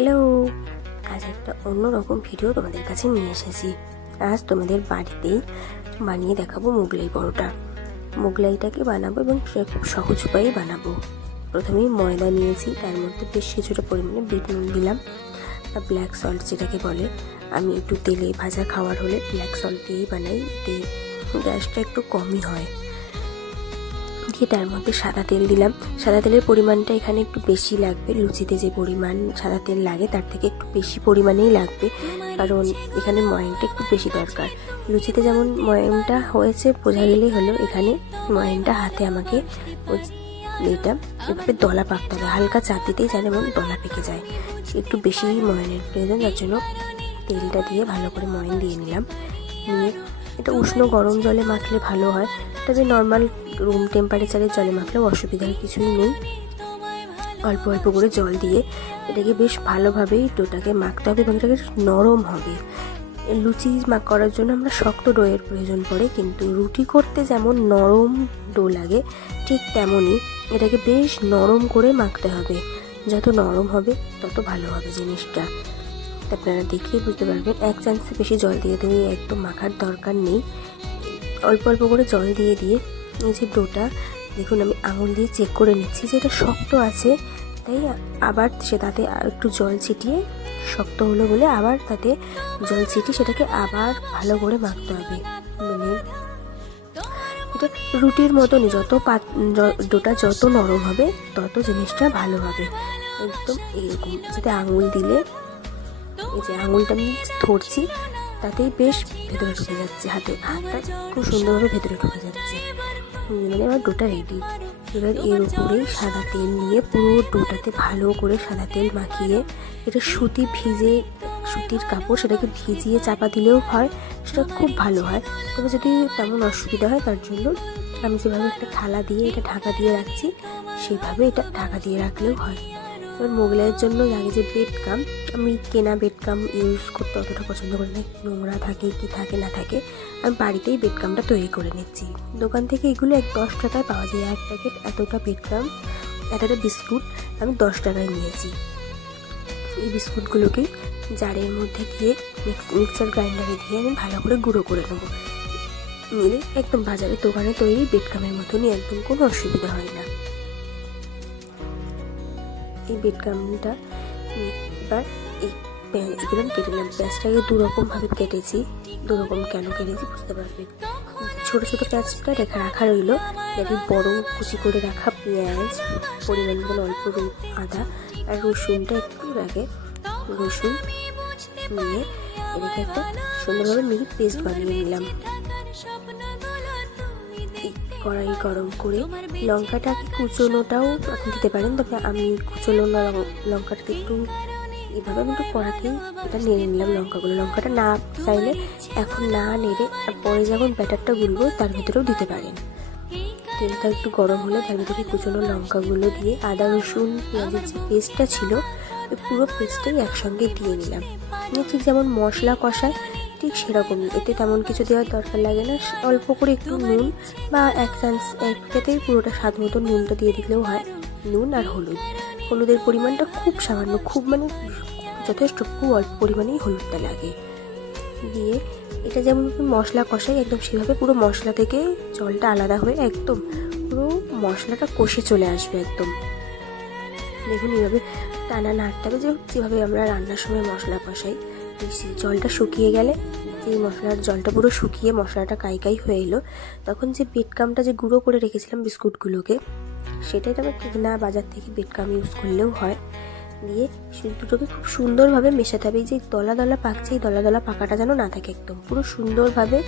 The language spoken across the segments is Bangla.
হ্যালো, আজ একটা অন্যরকম ভিডিও তোমাদের কাছে নিয়ে এসেছি। আজ তোমাদের বাড়িতেই বানিয়ে দেখাবো মোগলাই পরোটা। মোগলাইটাকে বানাবো এবং খুব সহজ উপায়ে বানাবো। প্রথমেই ময়দা নিয়েছি, তার মধ্যে বেশ কিছুটা পরিমাণে বিট নুন দিলাম বা ব্ল্যাক সল্ট যেটাকে বলে। আমি একটু তেলে ভাজা খাওয়ার হলে ব্ল্যাক সল্ট দিয়েই বানাই, এতে গ্যাসটা একটু কমই হয়। দিয়ে তার মধ্যে সাদা তেল দিলাম। সাদা তেলের পরিমাণটা এখানে একটু বেশি লাগবে, লুচিতে যে পরিমাণ সাদা তেল লাগে তার থেকে একটু বেশি পরিমাণেই লাগবে, কারণ এখানে ময়ানটা একটু বেশি দরকার। লুচিতে যেমন ময়ানটা হয়েছে বোঝা গেলেই হলো, এখানে ময়ানটা হাতে আমাকে এটা এভাবে দলা পাকতে হবে, হালকা চাপ দিতেই যেন এমন দলা পেকে যায়। একটু বেশি ময়ানের প্রয়োজন, যার জন্য তেলটা দিয়ে ভালো করে ময়ান দিয়ে নিলাম। নিয়ে এটা উষ্ণ গরম জলে মাখলে ভালো হয়, তবে নর্মাল রুম টেম্পারেচারের জলে মাখলেও অসুবিধার কিছুই নেই। অল্প অল্প করে জল দিয়ে এটাকে বেশ ভালোভাবেই ডোটাকে মাখতে হবে এবং এটাকে নরম হবে। লুচি করার জন্য আমরা শক্ত ডোয়ের প্রয়োজন পড়ে, কিন্তু রুটি করতে যেমন নরম ডো লাগে ঠিক তেমনই এটাকে বেশ নরম করে মাখতে হবে। যত নরম হবে তত ভালো হবে জিনিসটা। আপনারা দেখিয়ে বুঝতে পারবেন। এক চামচে বেশি জল দিয়ে একদম মাখার দরকার নেই। অল্প অল্প করে জল দিয়ে এই যে ডোটা দেখুন, আমি আঙুল দিয়ে চেক করে নিচ্ছি যে এটা শক্ত আছে, তাই আবার তাতে একটু জল ছিটিয়ে, শক্ত হলো বলে আবার তাতে জল ছিটিয়ে সেটাকে আবার ভালো করে মাখতে হবে। মানে এটা রুটির মতনই, ডোটা যত নরম হবে তত জিনিসটা ভালো হবে। একদম এইরকম, যাতে আঙুল দিলে, এই যে আঙুলটা আমি ধরছি তাতেই বেশ ভেতরে ঢুকে যাচ্ছে, হাতটা খুব সুন্দরভাবে ভেতরে ঢুকে যাচ্ছে। মানে আমার ডোটা রেডি। এবার এর উপরেই সাদা তেল নিয়ে পুরো ডোটাতে ভালো করে সাদা তেল মাখিয়ে, এটা সুতির কাপড় সেটাকে ভিজিয়ে চাপা দিলেও হয়, সেটা খুব ভালো হয়। তবে যদি তেমন অসুবিধা হয় তার জন্য আমি যেভাবে একটা থালা দিয়ে এটা ঢাকা দিয়ে রাখছি, সেভাবে এটা ঢাকা দিয়ে রাখলেও হয়। এবার মোগলাইয়ের জন্য লাগে যে বেডকাম, আমি কেনা বেডকাম ইউজ করতে অতটা পছন্দ করি না, নোংরা থাকে কি থাকে না থাকে। আমি বাড়িতেই বেডকামটা তৈরি করে নিচ্ছি। দোকান থেকে এগুলো 10 টাকায় পাওয়া যায়, এক প্যাকেট এতটা বেডকাম, এতটা বিস্কুট আমি 10 টাকায় নিয়েছি। এই বিস্কুটগুলোকেই জারের মধ্যে দিয়ে মিক্সার গ্রাইন্ডারে দিয়ে আমি ভালো করে গুঁড়ো করে নেবো। নিলে একদম বাজারের দোকানে তৈরি বেডকামের মতনই, একদম কোনো অসুবিধা হয় না। এই বেডকামটা এবার এগুলো আমি কেটে নিলাম। পেঁয়াজটাকে দুরকমভাবে কেটেছি, দুরকম কেন কেটেছি বুঝতে পারবেন। ছোটো ছোটো পেঁয়াজটা রাখা রইলো, এটি বড় কুচি করে রাখা পেঁয়াজ, পরিমাণ মতো অল্প আদা আর রসুনটা একটু আগে রসুন নিয়ে এটাকে একটা সুন্দরভাবে মিহি পেস্ট বানিয়ে নিলাম। কড়াই গরম করে লঙ্কাটাকে কুচোনোটাও আপনি দিতে পারেন, তবে আমি কুচোনো লঙ্কাটাতে একটু এইভাবে আমি একটু কড়াতেই এটা নেড়ে নিলাম লঙ্কাগুলো। লঙ্কাটা না চাইলে এখন না নেড়ে পরে যখন ব্যাটারটা গুলবো তার ভিতরেও দিতে পারেন। তেলটা একটু গরম হলে তার ভিতরে কুচোনো লঙ্কাগুলো দিয়ে আদা রসুন পেঁয়াজের যে পেস্টটা ছিল ওই পুরো পেস্টটাই একসঙ্গে দিয়ে নিলাম। ঠিক যেমন মশলা কষায় ঠিক সেরকমই, এতে তেমন কিছু দেওয়ার দরকার লাগে না। অল্প করে একটু নুন বা এক প্যাকেটেই পুরোটা স্বাদ মতো নুনটা দিয়ে দিলেও হয়। নুন আর হলুদের পরিমাণটা খুব সামান্য, খুব মানে যথেষ্ট, খুব অল্প পরিমাণেই হলুদটা লাগে। দিয়ে এটা যেমন মশলা কষাই একদম সেভাবে পুরো মশলা থেকে জলটা আলাদা হয়ে একদম পুরো মশলাটা কষে চলে আসবে একদম। দেখুন এইভাবে টানা নাড়তে হবে, যেভাবে আমরা রান্নার সময় মশলা কষাই। জলটা শুকিয়ে গেলে, যে মশলার জলটা পুরো শুকিয়ে মশলাটা কাই হয়ে এলো, তখন যে বেডকামটা যে গুঁড়ো করে রেখেছিলাম বিস্কুটগুলোকে, সেটাই আমার কেনা বাজার থেকে বেডকাম ইউজ করলেও হয়। দিয়ে দুটোকে খুব সুন্দরভাবে মেশাতে হবে। এই যে দলা দলা পাকছে, এই দলা দলা পাকাটা যেন না থাকে, একদম পুরো সুন্দরভাবে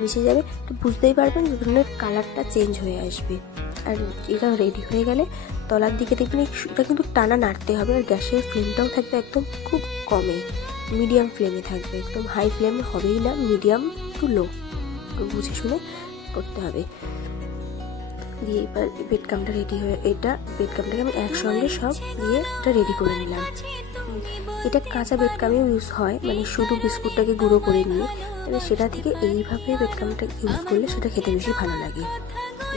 মিশে যাবে। তো বুঝতেই পারবেন যে ধরনের কালারটা চেঞ্জ হয়ে আসবে। আর এটা রেডি হয়ে গেলে তলার দিকে দেখবেন এটা কিন্তু টানা নাড়তে হবে, আর গ্যাসের ফ্লেমটাও থাকবে একদম খুব কমে, মিডিয়াম ফ্লেমে থাকবে, একদম হাই ফ্লেমে হবেই না, মিডিয়াম টু লো বুঝে শুনে করতে হবে। দিয়ে এবার বেডকামটা রেডি হয়ে, বেডকামটাকে আমি একসঙ্গে সব দিয়ে এটা রেডি করে নিলাম। এটা কাঁচা বেডকামেও ইউজ হয়, মানে শুধু বিস্কুটটাকে গুঁড়ো করে নিয়ে, তবে সেটা থেকে এইভাবে বেডকামটা ইউজ করলে সেটা খেতে বেশি ভালো লাগে।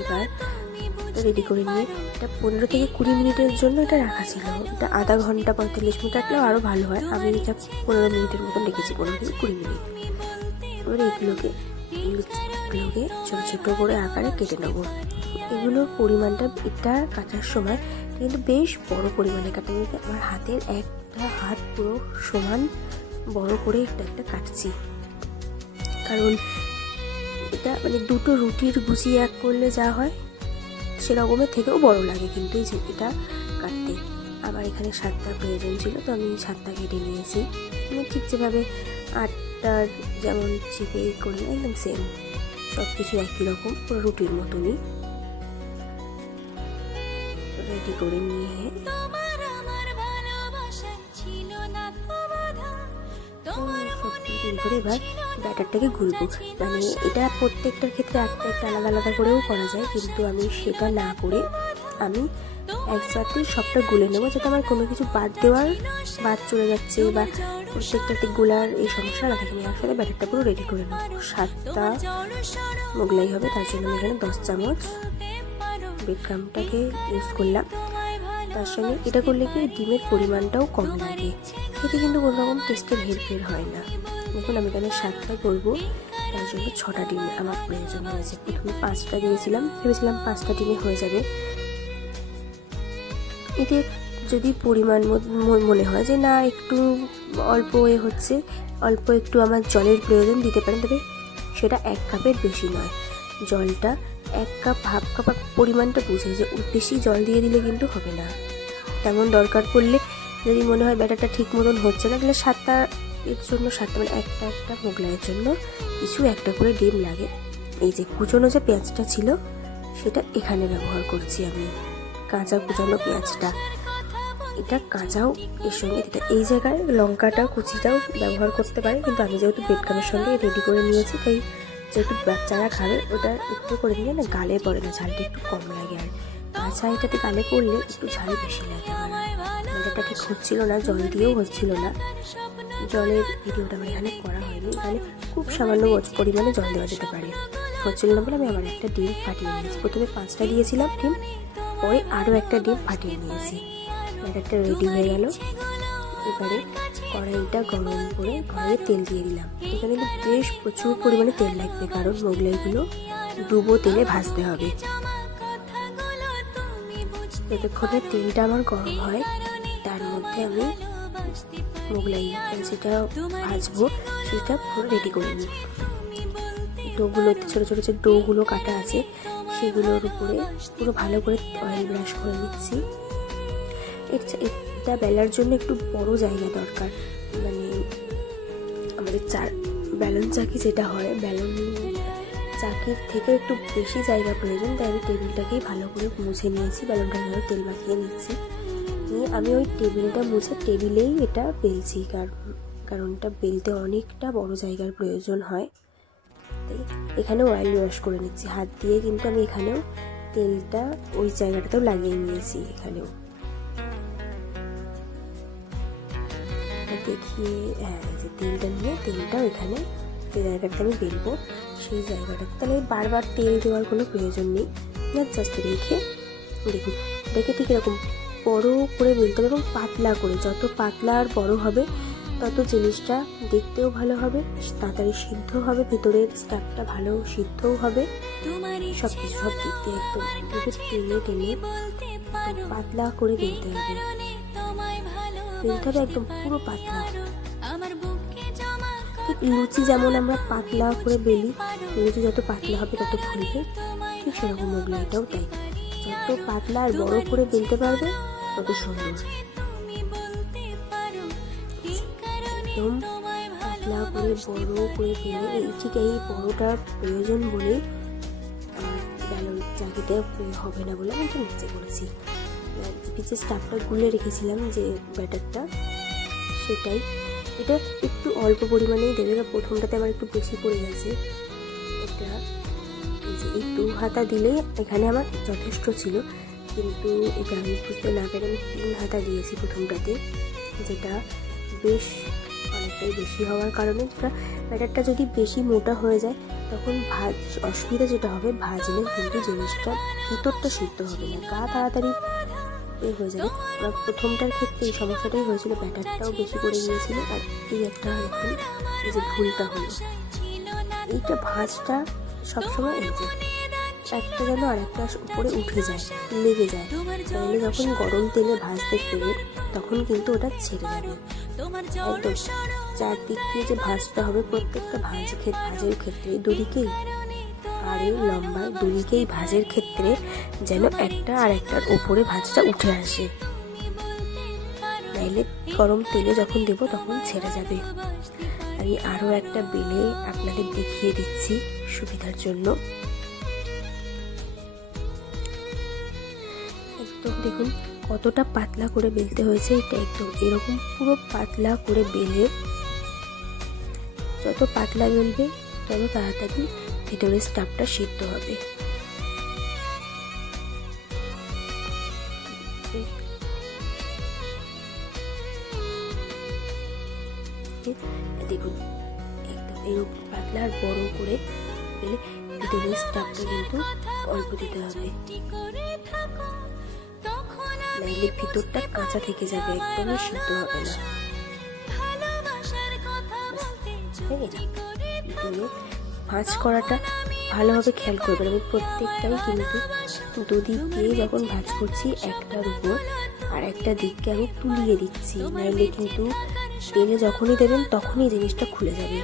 এবার রেডি করে নিয়ে এটা 15 থেকে 20 মিনিটের জন্য এটা রাখা ছিল। এটা আধা ঘন্টা 45 মিনিট রাখলেও আরও ভালো হয়। আমি এটা 15 মিনিটের মতন রেখেছি, 15 থেকে 20 মিনিট। এবার এগুলোকে ছোটো ছোটো করে আকারে কেটে নেবো। এগুলোর পরিমাণটা এটা কাটার সময় কিন্তু বেশ বড় পরিমাণে কাটা নিতে, আমার হাতের একটা হাত পুরো সমান বড় করে একটা কাটছি, কারণ এটা মানে দুটো রুটির গুছিয়ে এক করলে যা হয় সেরকমের থেকেও বড় লাগে কিন্তু এই যে এটা কাটতে। আমার এখানে 7টা প্রয়োজন ছিল, তো আমি 7টা কেটে নিয়েছি। ঠিক যেভাবে 8টার যেমন চিপে করলে একদম সেম, সব কিছু একই রকম পুরো রুটির মতনই রেডি করে নিয়ে এবার ব্যাটারটাকে গুলবো। মানে এটা প্রত্যেকটার ক্ষেত্রে একটা আলাদা আলাদা করেও করা যায়, কিন্তু আমি সেটা না করে আমি একসাথে সবটা গুলে নেবো, যাতে আমার কোনো কিছু বাদ চলে যাচ্ছে বা প্রত্যেকটাতে গোলার এই সমস্যা না থাকে। আমি একসাথে ব্যাটারটা পুরো রেডি করে নেবো। 7টা মোগলাই হবে, তার জন্য আমি এখানে 10 চামচ ব্রেড ক্রাম্বটাকে ইউজ করলাম। তার সঙ্গে এটা করলে কি ডিমের পরিমাণটাও কম লাগে, খেতে কিন্তু কোনো রকম টেস্টের হেরফের হয় না। দেখুন আমি এখানে 7টা করবো, তার জন্য 6টা ডিম আমার প্রয়োজন হয়েছে। প্রথমে 5টা দিয়েছিলাম, ভেবেছিলাম 5টা ডিমে হয়ে যাবে। এতে যদি পরিমাণ মনে হয় যে না একটু অল্প হচ্ছে, অল্প একটু আমার জলের প্রয়োজন দিতে পারেন, তবে সেটা 1 কাপের বেশি নয়। জলটা 1 কাপ হাফ কাপ পরিমাণটা বুঝে, যে বেশি জল দিয়ে দিলে কিন্তু হবে না। তেমন দরকার পড়লে যদি মনে হয় ব্যাটারটা ঠিক মতন হচ্ছে না, তাহলে 7টা এর জন্য 7টা মানে একটা মোগলাইয়ের জন্য কিছু একটা করে ডিম লাগে। এই যে কুচনো যে পেঁয়াজটা ছিল সেটা এখানে ব্যবহার করছি আমি, কাঁচা কুচানো পেঁয়াজটা। এটা কাঁচাও এর সঙ্গে দিতে, এই জায়গায় লঙ্কাটা কুচিটাও ব্যবহার করতে পারে, কিন্তু আমি যেহেতু ব্রেড ক্রাম্বের সঙ্গে রেডি করে নিয়েছি, তাই যেহেতু বাচ্চারা খাবে ওটা একটু করে নিলে না গালে পড়ে না, ঝালটা একটু কম লাগে। আর কাঁচা এটাতে গালে পড়লে একটু ঝাল বেশি লাগে। ব্যাটারটা ঠিক হচ্ছিল না, জল দিয়েও হচ্ছিল না। জলের ভিডিওটা আমার এখানে করা হয়নি, এখানে খুব সামান্য পরিমাণে জল দেওয়া যেতে পারে। হচ্ছিল না বলে আমি আবার একটা ডিম ফাটিয়ে নিয়েছি। প্রথমে 5টা দিয়েছিলাম ডিম, পরে আরও একটা ডিম ফাটিয়ে নিয়েছি। ব্যাটারটা রেডি হয়ে গেল। এবারে কড়াইটা গরম করে কড়াইয়ে তেল দিয়ে দিলাম। এখানে কিন্তু বেশ প্রচুর পরিমাণে তেল লাগবে, কারণ মোগলাইগুলো ডুবো তেলে ভাজতে হবে। যতক্ষণে তেলটা আমার গরম হয় তার মধ্যে আমি মোগলাই যেটা ভাজবো সেটা পুরো রেডি করে নিই। ডোগুলোতে ছোটো ছোটো যে ডোগুলো কাটা আছে সেগুলোর উপরে পুরো ভালো করে অয়েল ব্রাশ করে নিচ্ছি। এটা বেলার জন্য একটু বড় জায়গা দরকার, মানে আমাদের ব্যালন চাকি যেটা হয়, ব্যালন চাকির থেকে একটু বেশি জায়গা প্রয়োজন। তাই আমি টেবিলটাকেই ভালো করে মুছে নিয়েছি, ব্যালনটা ভালো তেল মাখিয়ে নিচ্ছি। নিয়ে আমি ওই টেবিলটা মুছে টেবিলেই এটা বেলছি, কারণ এটা বেলতে অনেকটা বড় জায়গার প্রয়োজন হয়। তাই এখানে অয়েল ব্রাশ করে নিচ্ছি হাত দিয়ে, কিন্তু আমি এখানেও তেলটা ওই জায়গাটাতেও লাগিয়ে নিয়েছি। এখানেও দেখিয়ে যে তেলটা নিয়ে তেলটাও এখানে যে জায়গাটাতে আমি বেলবো সেই জায়গাটাতে, তাহলে বারবার তেল দেওয়ার কোনো প্রয়োজন নেই। জাস্ট রেখে দেখুন দেখে ঠিক এরকম বড় করে বেলতে হবে এবং পাতলা করে। যত পাতলা আর বড় হবে তত জিনিসটা দেখতেও ভালো হবে, তাড়াতাড়ি সিদ্ধ হবে, ভেতরের স্টাফটা ভালো সিদ্ধও হবে, সব কিছু সব দিক দিয়ে একদম টেনে টেনে পাতলা করে বেলতে হবে। বেলতে হবে একদম পুরো পাতলা। ঠিক লুচি যেমন আমরা পাতলা করে বেলি, লুচি যত পাতলা হবে তত ফুলবে, ঠিক সেরকম মোগলাইটাও তাই। যত পাতলা আর বড় করে বেলতে পারবে তত সুন্দর। একদম পাতলা করে বড় করে বেলে ঠিক এই বড়টার প্রয়োজন বলে ব্যালন চাকিতে হবে না বলে আমি একটু নিচে করেছি। যে স্টাফটা গুলে রেখেছিলাম যে ব্যাটারটা, সেটাই এটা একটু অল্প পরিমাণেই দেবে। প্রথমটাতে আমার একটু বেশি পড়ে গেছে। এটা এই যে এই 2 হাতা দিলে এখানে আমার যথেষ্ট ছিল, কিন্তু এটা আমি বুঝতে না পেরে আমি 3 হাতা দিয়েছি প্রথমটাতে, যেটা বেশ অনেকটাই বেশি হওয়ার কারণে যেটা ব্যাটারটা যদি বেশি মোটা হয়ে যায় তখন অসুবিধা যেটা হবে, ভাজলে কিন্তু জিনিসটা ভিতরটা সিদ্ধ হবে না, গা তাড়াতাড়ি হয়ে যাবে। আমার প্রথমটার ক্ষেত্রে এই সমস্যাটাই হয়েছিল, ব্যাটারটাও বেশি করে গিয়েছিল। আর এই একটা দেখুন এই যে ভুলটা হলো, এইটা ভাজটা সবসময় এই যে একটা যেন আর একটা উপরে উঠে যায়, লেগে যায়, তাহলে যখন গরম তেলে ভাজতে দেবে তখন কিন্তু ওটা ছেড়ে যাবে। একদম চারদিক দিয়ে যে ভাজটা হবে, প্রত্যেকটা ভাজের ক্ষেত্রে দুদিকেই আর এই লম্বা দুদিকেই ভাজের ক্ষেত্রে যেন একটা আর একটার উপরে ভাজটা উঠে আসে, নাইলে গরম তেলে যখন দেবো তখন ছেড়ে যাবে। আমি আরও একটা বেলে আপনাদের দেখিয়ে দিচ্ছি সুবিধার জন্য। একদম দেখুন কতটা পাতলা করে বেলতে হয়েছে, এটা একদম এরকম পুরো পাতলা করে বেলে, যত পাতলা বেলবে তত তাড়াতাড়ি ভিতরের স্টাফটা সিদ্ধ হবে। দেখুন একদম এরকম পাতলা আর বড় করে বেলে ভিতরের স্টাফটা কিন্তু অল্প দিতে হবে, নাইলে ভিতরটা কাঁচা থেকে যাবে, একদমই সিদ্ধ হবে না। ভাঁজ করাটা ভালোভাবে খেয়াল করবেন। আমি প্রত্যেকটাই কিন্তু দুদিক দিয়ে যখন ভাঁজ করছি একটার উপর আর একটা দিককে আমি তুলিয়ে দিচ্ছি, নাইলে কিন্তু তেলে যখনই দেবেন তখনই জিনিসটা খুলে যাবে।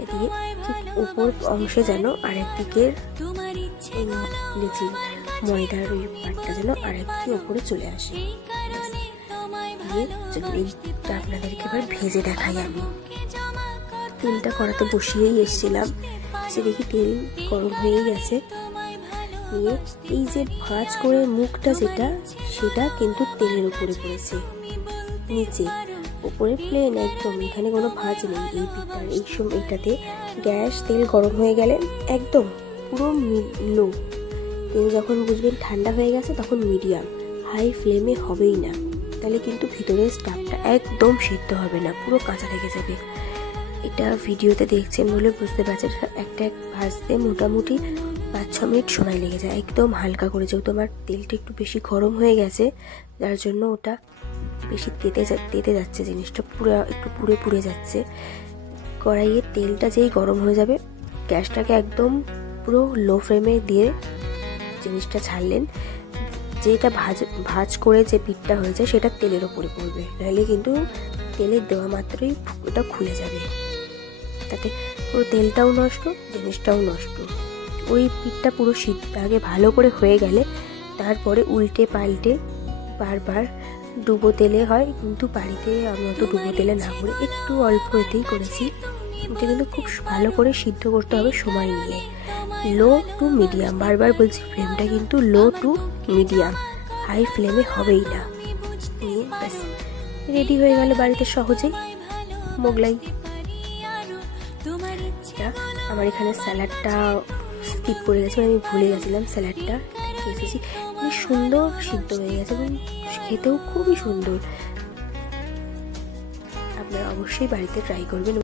এটা দিয়ে ঠিক উপর অংশে যেন আরেকদিকের লিচির ময়দার ওই পাটটা যেন আরেকটি ওপরে চলে আসে। এইটা আপনাদেরকে এবার ভেজে দেখাই। আমি তেলটা কড়াতে বসিয়েই এসেছিলাম, সে দেখি তেল গরম হয়ে গেছে। নিয়ে এই যে ভাঁজ করে মুখটা যেটা, সেটা কিন্তু তেলের উপরে পড়েছে, নিচে উপরে প্লেন একদম, এখানে কোনো ভাঁজ নেই। এই পিঠার এই সময় এটাতে গ্যাস তেল গরম হয়ে গেলে একদম পুরো লো, তেল যখন বুঝবেন ঠান্ডা হয়ে গেছে তখন মিডিয়াম, হাই ফ্লেমে হবেই না, তাহলে কিন্তু ভিতরের স্টাফটা একদম সিদ্ধ হবে না, পুরো কাঁচা থেকে যাবে। এটা ভিডিওতে দেখছেন বলে বুঝতে পারছেন, একটা ভাজতে মোটামুটি 5-6 মিনিট সময় লেগে যায়, একদম হালকা করে, যেহেতু আমার তেলটা একটু বেশি গরম হয়ে গেছে যার জন্য ওটা বেশি তেতে যাচ্ছে, জিনিসটা পুরো একটু পুড়ে যাচ্ছে। কড়াইয়ে তেলটা যেই গরম হয়ে যাবে গ্যাসটাকে একদম পুরো লো ফ্লেমে দিয়ে জিনিসটা ছাড়লেন, যেটা ভাজ করে যে পিঠটা হয়েছে সেটা তেলের ওপরে পড়বে, নাহলে কিন্তু তেলের দেওয়া মাত্রই ওটা খুলে যাবে, তাতে পুরো তেলটাও নষ্ট, জিনিসটাও নষ্ট। ওই পিঠটা পুরো সিদ্ধ আগে ভালো করে হয়ে গেলে তারপরে উল্টে পাল্টে বারবার ডুবো তেলে হয়, কিন্তু বাড়িতে আমি অত ডুবো তেলে না করে একটু অল্প এতেই করেছি। এটা কিন্তু খুব ভালো করে সিদ্ধ করতে হবে সময় নিয়ে, লো টু মিডিয়াম, বারবার বলছি ফ্লেমটা কিন্তু লো টু মিডিয়াম, হাই ফ্লেমে হবেই না। নিয়ে ব্যাস রেডি হয়ে গেল বাড়িতে সহজেই মোগলাই। আমার এখানে স্যালাডটা স্কিপ করে গেছে, আমি ভুলে গেছিলাম স্যালাডটা এসেছি, খুবই সুন্দর সিদ্ধ হয়ে গেছে এবং খেতেও খুবই সুন্দর। আপনারা অবশ্যই বাড়িতে ট্রাই করবেন।